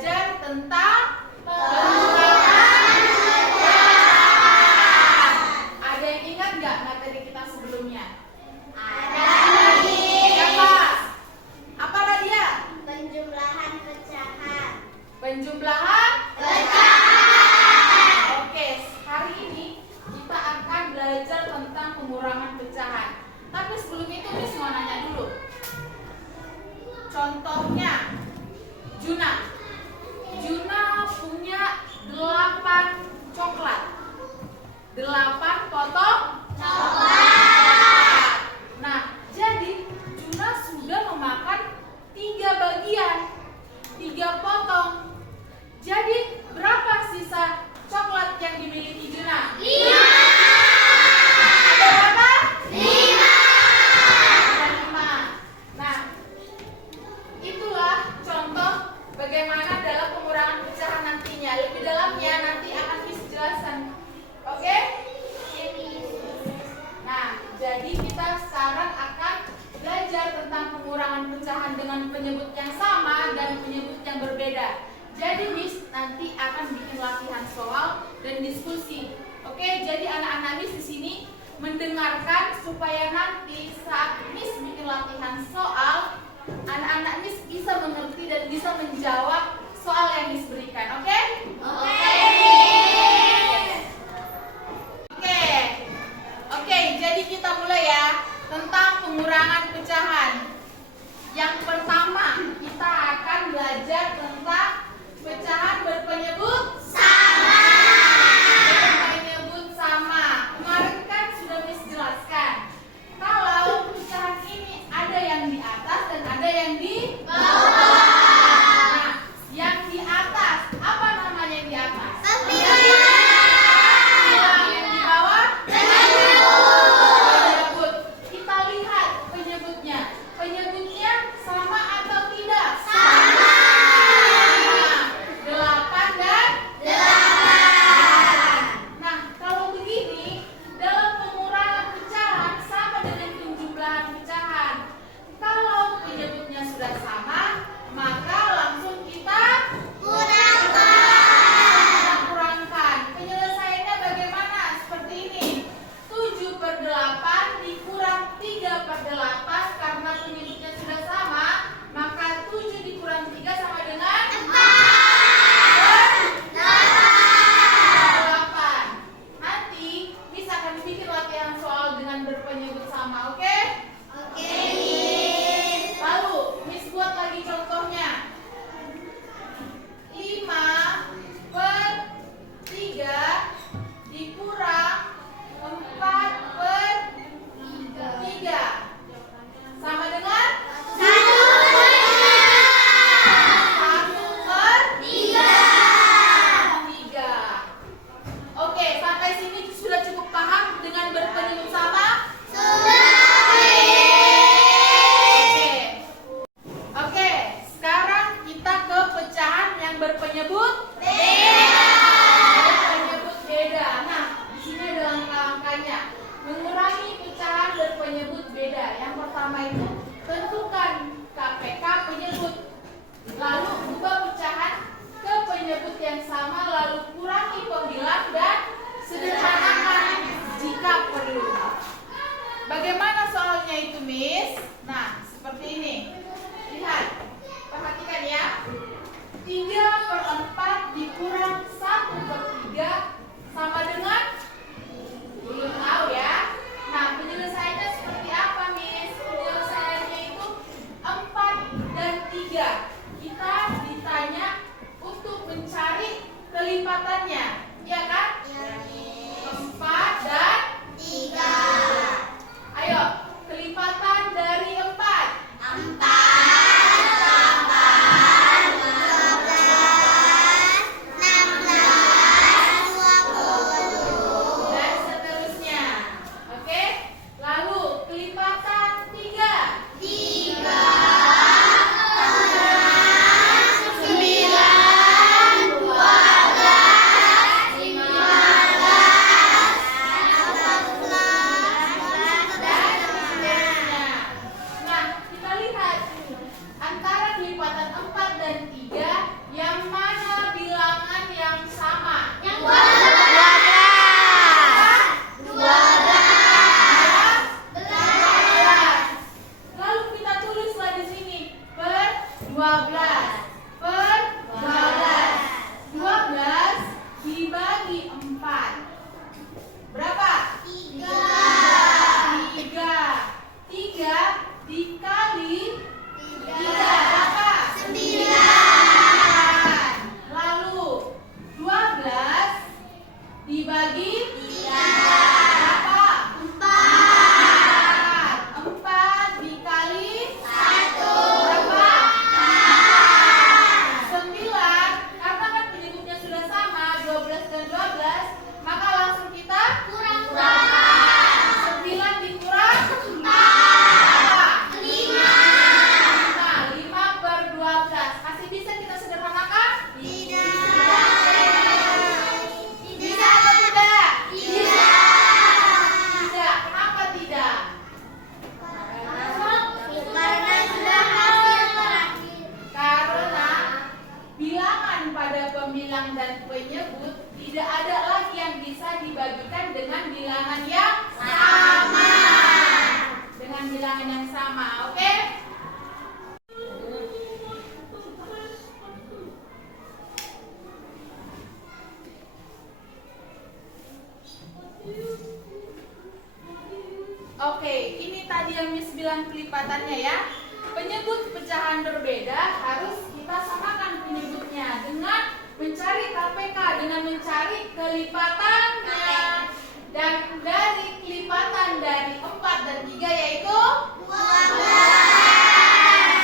belajar tentang pengurangan pecahan. Ada yang ingat nggak materi kita sebelumnya? Ada. Apa Radia? Penjumlahan pecahan. Penjumlahan Pecahan. Oke, hari ini kita akan belajar tentang pengurangan pecahan. Tapi sebelum itu Miss mau nanya dulu. Contohnya, Juna punya 8 coklat. 8 potong coklat. Nah, jadi Juna sudah memakan 3 bagian, 3 potong. Jadi berapa sisa coklat yang dimiliki Juna? 5. Ada berapa? 5. Ada 5. Nah, itulah contoh bagaimana dalam pengurangan pecahan nantinya. Lebih dalamnya nanti akan Miss jelaskan. Oke? Nah, jadi kita sekarang akan belajar tentang pengurangan pecahan dengan penyebut yang sama dan penyebut yang berbeda. Jadi Miss nanti akan bikin latihan soal dan diskusi. Oke, jadi anak-anak Miss di sini mendengarkan supaya nanti saat Miss bikin latihan soal, anak-anak Miss bisa mengerti dan bisa menjawab soal yang Miss berikan. Oke? Oke, jadi kita mulai ya tentang pengurangan pecahan. Yang pertama, kita akan belajar tentang pecahan berpenyebut Sama. berpenyebut sama. Kemarin kan sudah Miss jelaskan. Kalau pecahan ini ada yang di atas dan ada yang di bawah. Nah, yang di atas, apa namanya yang di atas? Yang di bawah? Penyebut. Kita lihat penyebutnya. Penyebutnya sama atau tidak? Sama. 8 dan 8. Nah, kalau begini, dalam pengurangan pecahan sama dengan penjumlahan pecahan. Kalau penyebutnya sudah sama, maka langsung kita kurangkan. Penyelesaiannya bagaimana? Seperti ini. 7/8 dikurang 3/8 karena penyebutnya sudah sama, maka 7 dikurang 3 sama dengan 8. Nanti Miss akan bikin latihan soal dengan berpenyebut sama, oke? Lalu Miss buat lagi contohnya. 5/3 dikurang 4/3 sama dengan 1/3. Oke, sampai sini sudah cukup paham dengan berpenyebut sama? Oke, sekarang kita ke pecahan yang berpenyebut berpenyebut beda. Nah, di sini ada langkah-langkahnya. Mengurangi pecahan berpenyebut beda. Yang pertama itu tentukan KPK penyebut. Lalu ubah pecahan ke penyebut yang sama, lalu kurangi pembilang dan sederhanakan jika perlu. Bagaimana soalnya itu, Miss? Nah, seperti ini. Lihat, perhatikan ya. 3/4 dikurang 1/3 sama dengan? Belum tahu ya. Nah, penyelesaiannya seperti apa, Miss? Penyelesaiannya itu 4 dan 3. Kita ditanya untuk mencari kelipatannya, ya kan? 4 dan 3. ayo, kelipatan dari 4. 4, 15, 16, 20. Dan seterusnya. Oke? Lalu kelipatan 3. 3, 9, 12, pada pembilang dan penyebut, tidak ada lagi yang bisa dibagikan dengan bilangan yang sama. Dengan bilangan yang sama, oke? Oke, ini tadi yang Miss bilang kelipatannya ya. Penyebut pecahan berbeda harus kita samakan penyebutnya dengan mencari KPK, dengan mencari kelipatannya. Dan dari kelipatan dari 4 dan 3 yaitu 12.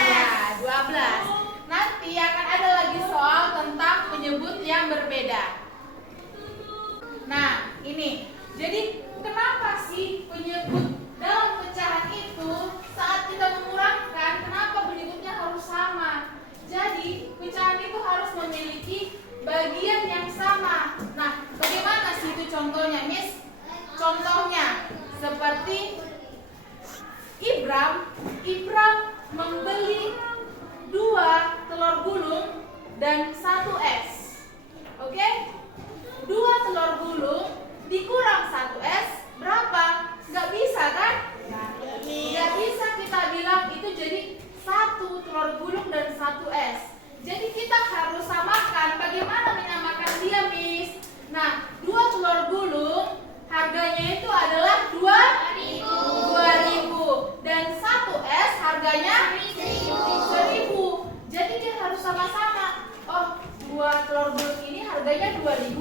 Ya, 12. Nanti akan ada lagi soal tentang penyebut yang berbeda. Nah, ini. Jadi, kenapa sih penyebut dalam pecahan itu saat kita mengurangkan, kenapa penyebutnya harus sama? Jadi, pecahan itu harus memiliki bagian yang sama. Nah, bagaimana sih itu contohnya, Miss? Contohnya, seperti Ibram membeli 2 telur gulung dan 1 es. Oke? 2 telur gulung dikurang 1 es berapa? Nggak bisa kan? Nggak bisa kita bilang itu jadi 1 telur gulung dan 1 es. Jadi kita harus samakan. Bagaimana menyamakan dia, Miss? Nah, 2 telur gulung harganya itu adalah 2.000 dan 1 es harganya 1.000. Jadi dia harus sama-sama. Oh, 2 telur gulung ini harganya 2.000.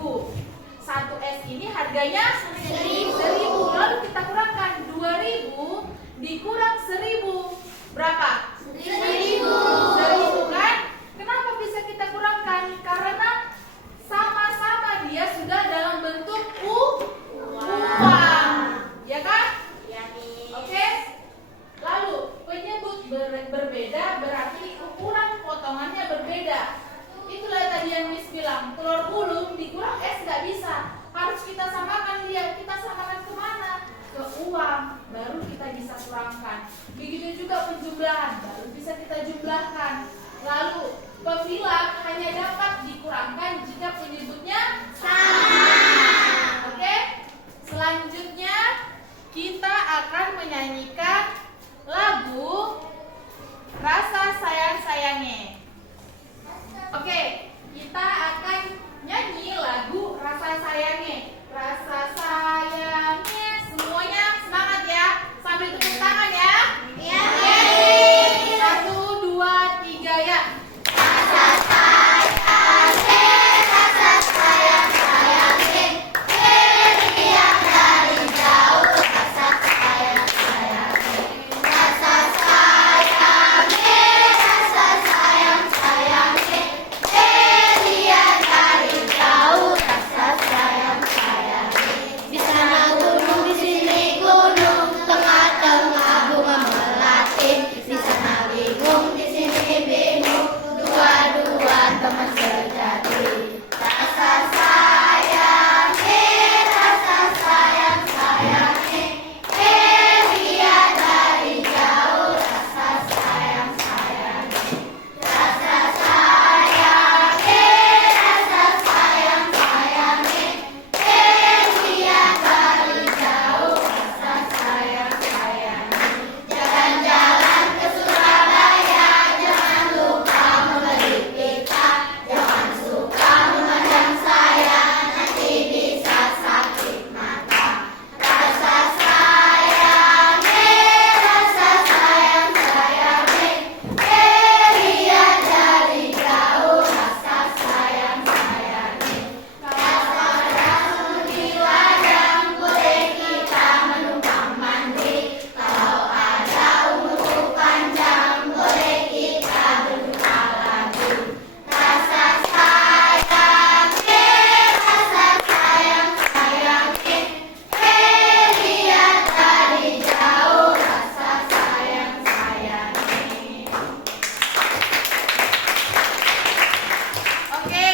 1 es ini harganya 1.000. Lalu kita kurangkan 2.000 dikurang 1.000 berapa? 1.000 kan? Kenapa bisa kita kurangkan? Karena sama-sama dia sudah dalam bentuk uang, ya kan? Oke. Lalu penyebut berbeda berarti ukuran potongannya berbeda. Itulah tadi yang Miss bilang, telur gulung dikurang es nggak bisa. Harus kita samakan dia. Kita samakan kemana? Ke uang, baru kita bisa kurangkan. Begitu juga penjumlahan, baru bisa kita jumlahkan. Lalu pembilang hanya dapat dikurangkan jika penyebutnya sama. Oke? Selanjutnya kita akan menyanyikan lagu Rasa Sayang-Sayangnya. Oke, kita akan nyanyi lagu Rasa Sayangnya. Rasa sayangnya. Semuanya semangat ya. Sambil tepuk tangan ya. Ya. Oke. 1, 2, 3 ya. Rasa sayangnya, rasa sayang-sayangnya, dia dari jauh. Rasa sayang-sayangnya, rasa sayangnya, rasa sayang-sayangnya, dia dari jauh. Rasa sayang-sayangnya, di sana gunung, di sini gunung, tengah-tengah bunga melati. Di sana bingung, di sini bingung, dua-dua teman sejati. Rasa sayangnya, rasa sayang-sayangnya, dia dari jauh. Rasa sayang-sayangnya, rasa sayangnya, rasa sayang-sayangnya, dia dari jauh. Rasa sayang-sayangnya, jalan-jalan ke Surabaya, jangan lupa membeli pita. Jangan suka memandang saya, nanti bisa sakit mata. Rasa sayangnya, rasa sayang-sayangnya, dia dari jauh. Rasa sayang-sayangnya, rasa di ladang, boleh kita menumpang mandi. Kalau ada umurku panjang, boleh kita berduka lagi. Rasa sayangnya, rasa sayang-sayangnya, dia dari jauh. Rasa sayang-sayangnya. Oke.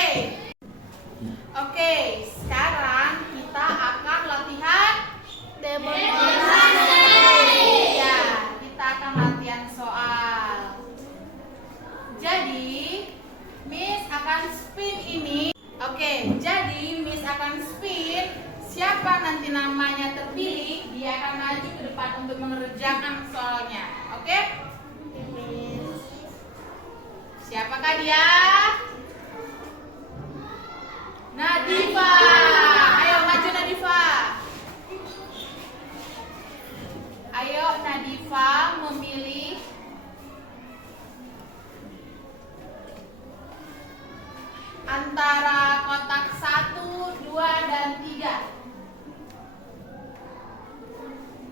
Oke, sekarang kita akan latihan demonstrasi. Ya, kita akan latihan soal. Jadi, Miss akan spin ini siapa nanti namanya terpilih, dia akan maju ke depan untuk mengerjakan soalnya. Oke? Siapakah dia? Nadifa. Ayo maju Nadifa. Ayo Nadifa memilih antara kotak 1, 2, dan 3.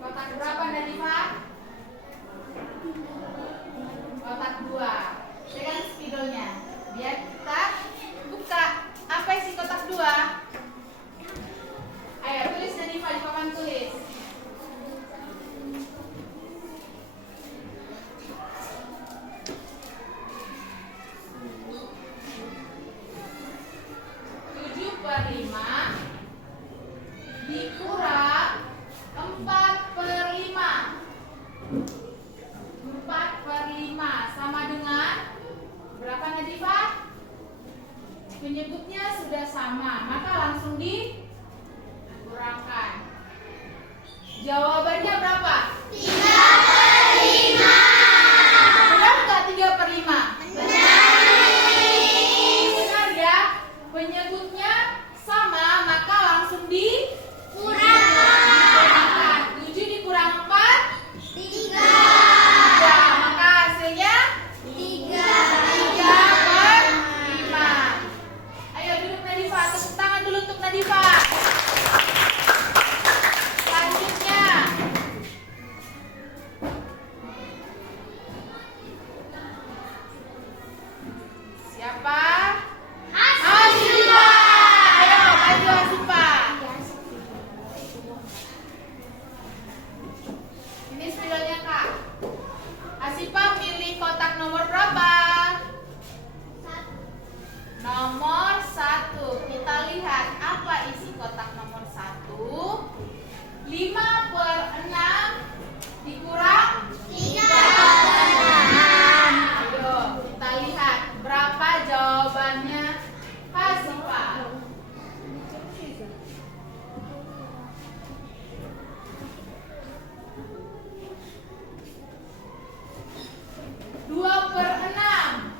Kotak berapa Nadifa? Kotak 2. Pegang spidolnya. Biar kita buka. Apa isi kotak 2? Ayo tulis Nadifa di papan tulis. Dikurang 4/5. 4/5 sama dengan berapa Nadifa? Penyebutnya sudah sama, maka langsung dikurangkan. Jawabannya berapa? 3/5. Benar nggak 3/5? Benar ya. Penyebutnya sama, maka langsung dikurangkan. 7 dikurang 4? 3. 3. Maka hasilnya 3/5. Ayo duduk Nadifa, tepuk tangan dulu untuk Nadifa. Selanjutnya siapa? Asifa. Ayo maju Asifa. Ini spidolnya Kak. Asifa pilih kotak nomor berapa? Nomor 1. Kita lihat apa isi kotak nomor 1. 5/6 dikurang 3/6. Ayo kita lihat berapa jawabannya Asifa. Dua per 6.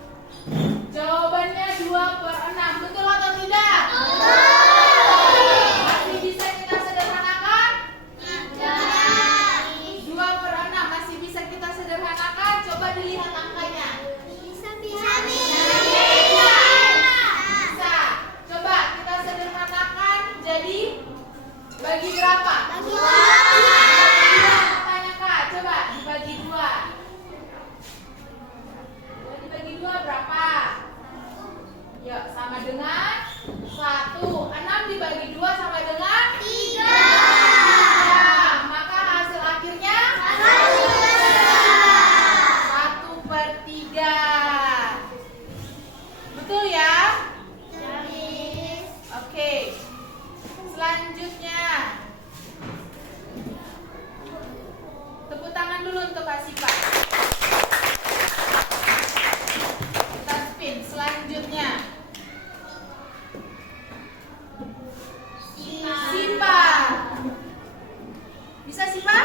Jawabannya 2/6. Betul atau tidak? Masih bisa kita sederhanakan? 2/6 masih bisa kita sederhanakan. Coba dilihat angkanya. Bisa. Bisa. Coba kita sederhanakan jadi bagi berapa? Bagi 2. Tanya Kak, coba dibagi 2. Dibagi 2 berapa? Yuk, sama dengan 1. 6 dibagi 2 sama dengan 3. Maka hasil akhirnya 1/3. Betul ya? Oke. Selanjutnya tepuk tangan dulu untuk Asifa. Kita spin. Selanjutnya Sipa. Bisa Sipa?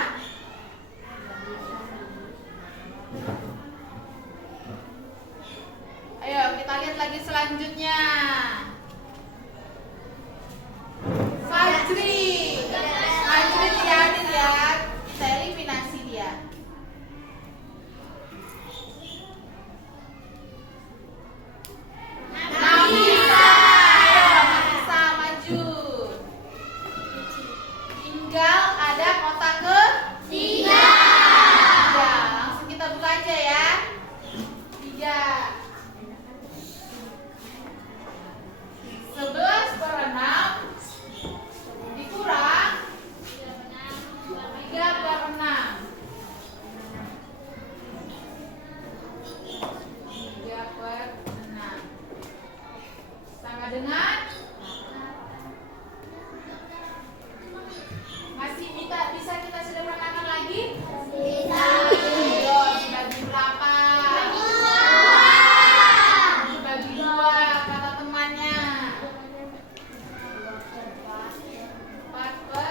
Ayo kita lihat lagi selanjutnya. Fajri. Fajri lihat. Kita eliminasi dia. Nafisa. Ayo Nafisa maju. Tinggal ada kotak ke 3. Langsung kita buka aja ya. 3. 11/6 dikurang 3/6. 3/6 sama dengan masih bisa kita sederhanakan lagi? Bisa. Ayo dibagi berapa? Dibagi 2 kata temannya. 4/6.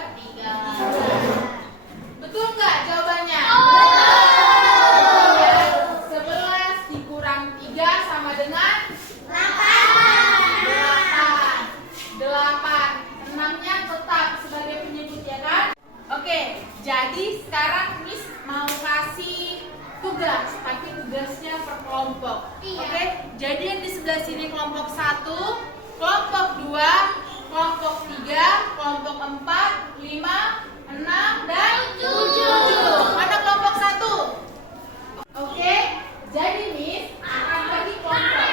kelompok 1, kelompok 2, kelompok 3, kelompok 4, 5, 6, dan 7. Mana kelompok 1? Oke, jadi Miss akan bagi kelompok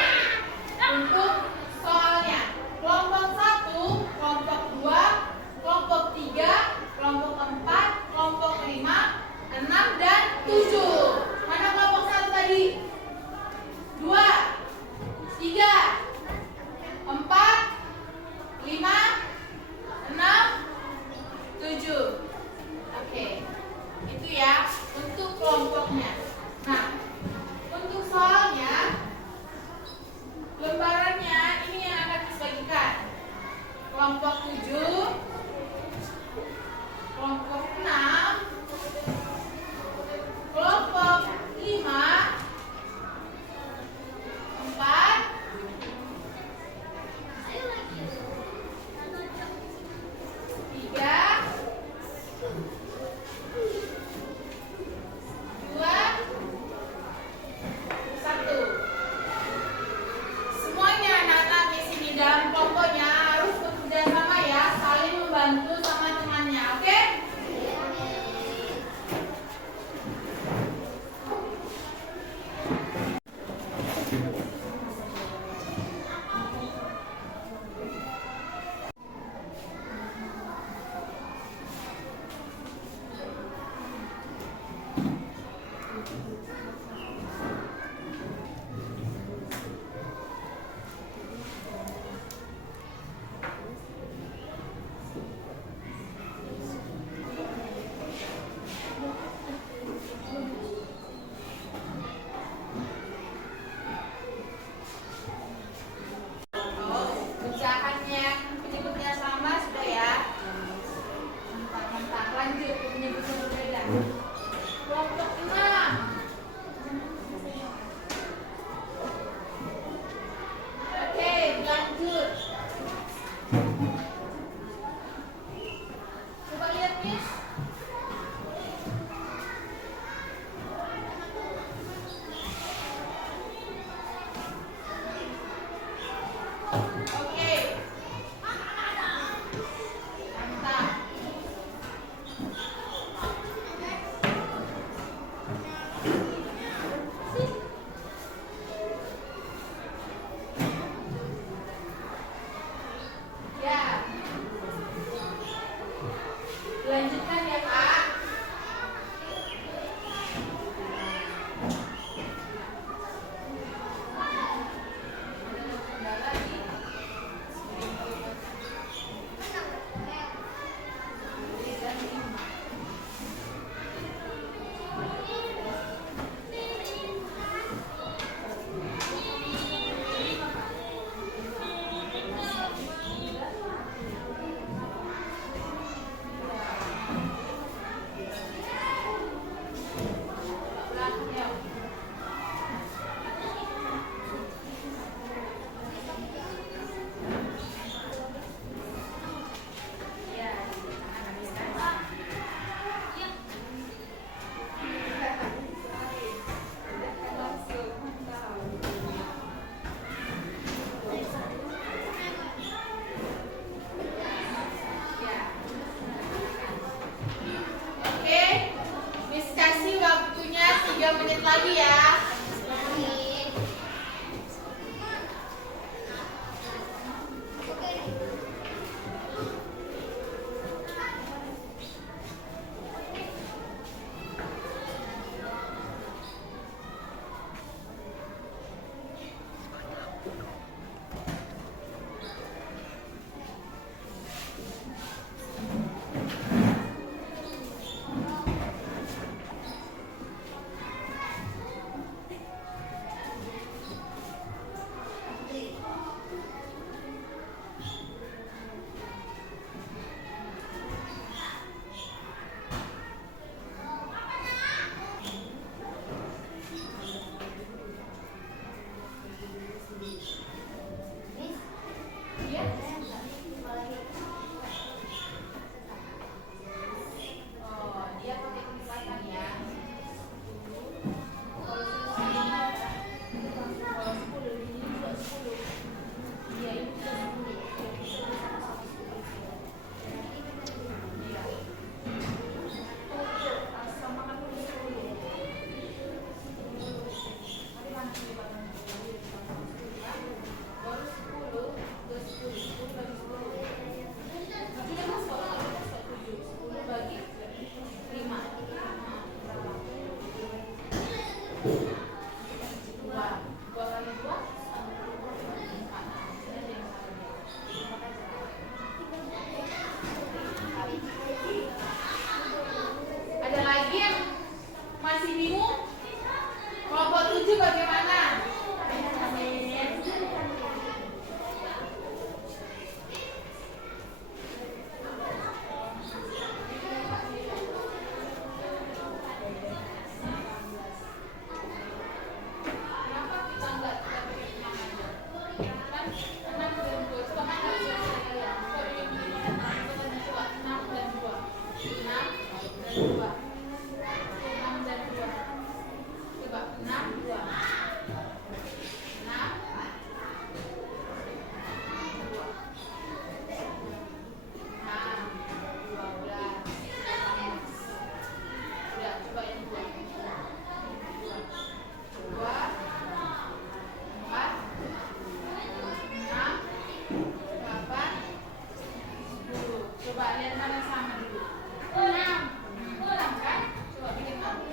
untuk soalnya. Kelompok 1, kelompok 2, kelompok 3, kelompok 4, kelompok 5, 6, dan 7. Mana kelompok 1 tadi? 2, 3. Gambar yang sama dulu. 6. 6 kan? Coba bikin 6.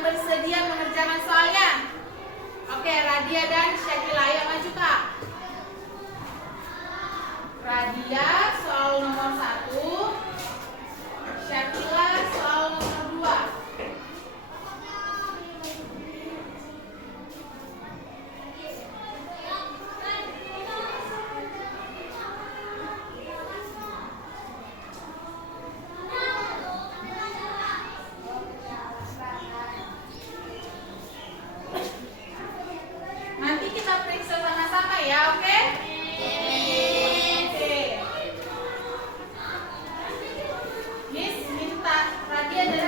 Bersedia mengerjakan soalnya. Oke, Radia dan Syakila, ayo maju Kak. Radia soal nomor 1, Syakila soal nomor 2. Nanti kita periksa sama-sama ya, oke? Oke. Miss minta Radia dan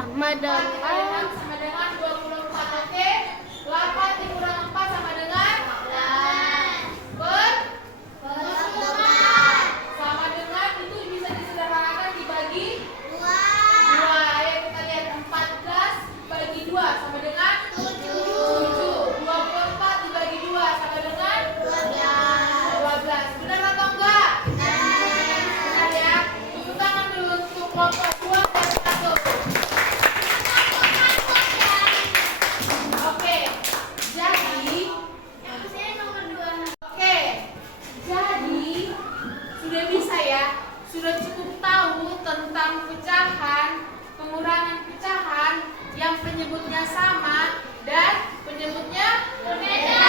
sama 4 dikali 6 sama dengan 24. Oke. 8 dikurang 4 sama dengan sama dengan itu bisa disederhanakan dibagi 2. Ayo kita lihat 14 bagi 2 sama dengan 7. 24 dibagi 2 sama dengan 12. Benar atau enggak? Benar ya. Tepuk tangan dulu untuk kelompok 2 dan 1. Oke. Jadi sudah bisa ya, sudah cukup tahu tentang pecahan, pengurangan pecahan yang penyebutnya sama dan penyebutnya berbeda.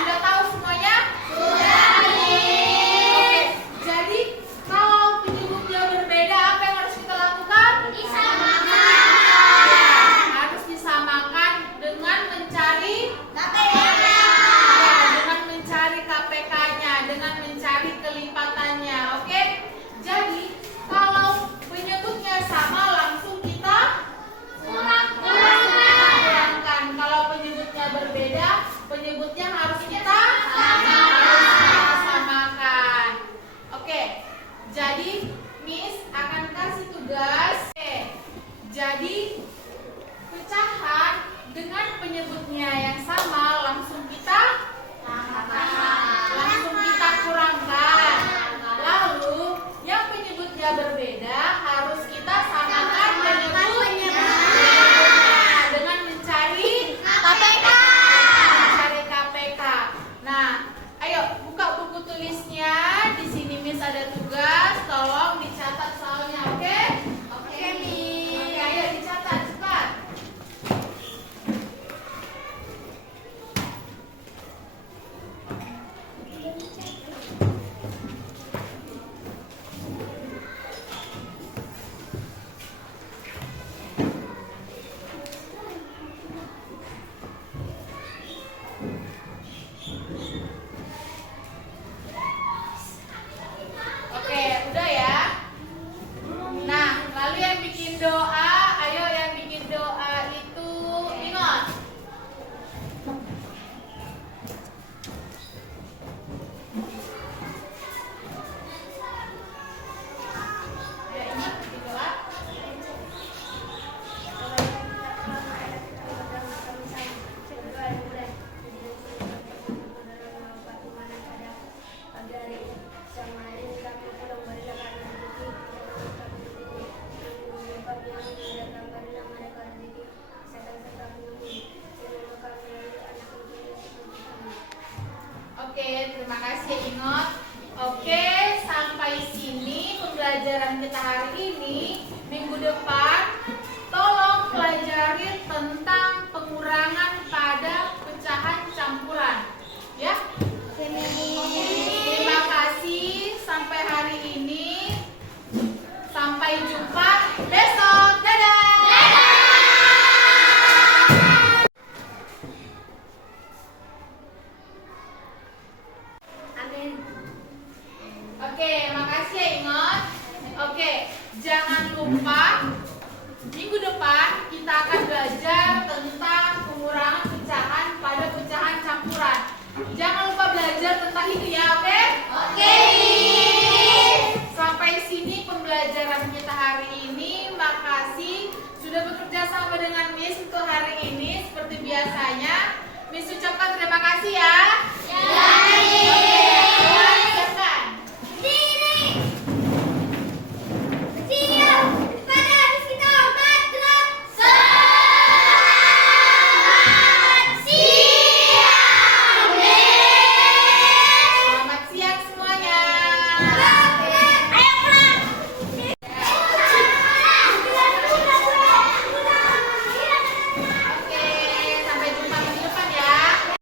Sudah tahu semuanya? Sudah. Oke, jadi kalau penyebutnya berbeda, apa yang harus kita lakukan? Disamakan. Harus disamakan dengan mencari KPK-nya, dengan mencari kelipatannya. Oke? Jadi, kalau penyebutnya sama langsung kita kurangkan. Kalau penyebutnya berbeda, penyebutnya harus kita samakan. Oke. Jadi, Miss akan kasih tugas. Oke. Jadi, pecahan dengan penyebutnya yang sama langsung kita